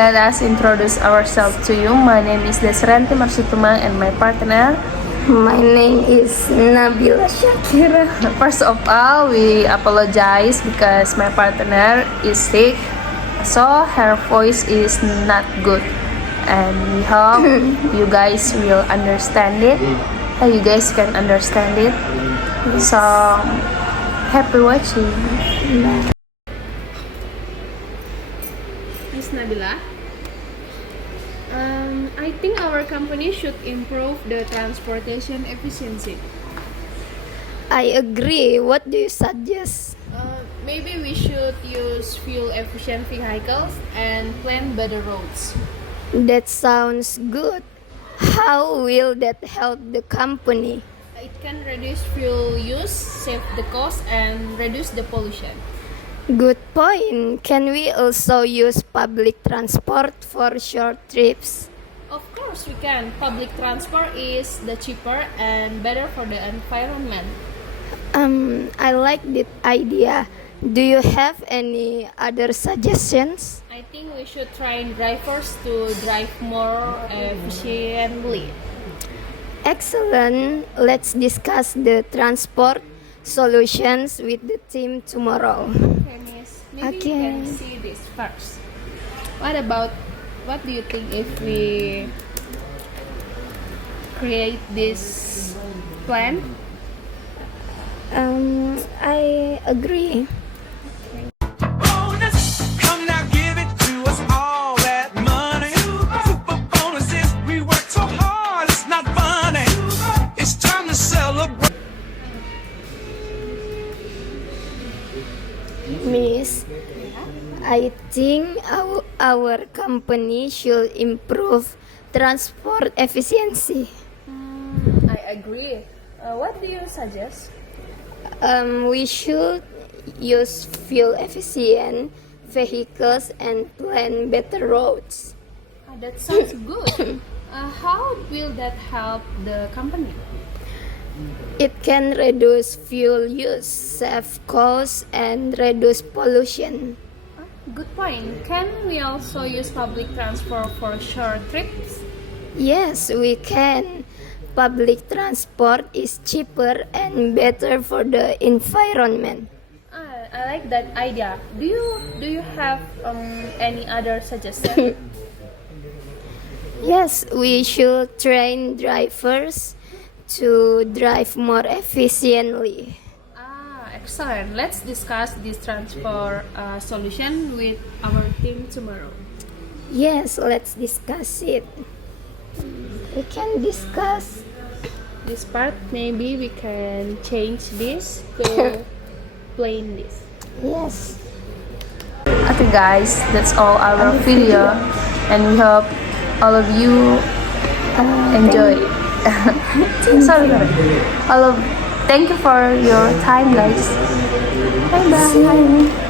let us introduce ourselves to you. My name is Desranti Marsutumang and my partner. My name is Nabila Shakira. First of all, we apologize because my partner is sick, so her voice is not good. And we hope you guys will understand it. You guys can understand it. So, happy watching. Miss Nabila, I think our company should improve the transportation efficiency. I agree. What do you suggest? Maybe we should use fuel-efficient vehicles and plan better roads. That sounds good. How will that help the company? It can reduce fuel use, save the cost, and reduce the pollution. Good point. Can we also use public transport for short trips? Of course we can. Public transport is the cheaper and better for the environment. I like that idea. Do you have any other suggestions? I think we should train drivers to drive more efficiently. Excellent. Let's discuss the transport solutions with the team tomorrow. Okay, Miss. Maybe Okay. we can see this first. What do you think if we create this plan? I agree. Bonus, come now give it to us all that money. Super bonuses, we work so hard, it's not funny. It's time to celebrate. Miss, I think our company should improve transport efficiency. I agree. What do you suggest? We should use fuel efficient vehicles and plan better roads. That sounds good. How will that help the company? It can reduce fuel use, save costs, and reduce pollution. Good point. Can we also use public transport for short trips? Yes, we can. Public transport is cheaper and better for the environment. I like that idea. Do you have any other suggestion? Yes, we should train drivers to drive more efficiently. Excellent. Let's discuss this transport solution with our team tomorrow. Yes, let's discuss it. We can discuss. This part, maybe we can change this to plain this. Yes. Okay guys, that's all our video, and we hope all of you enjoy. Thank you for your time guys. Bye bye.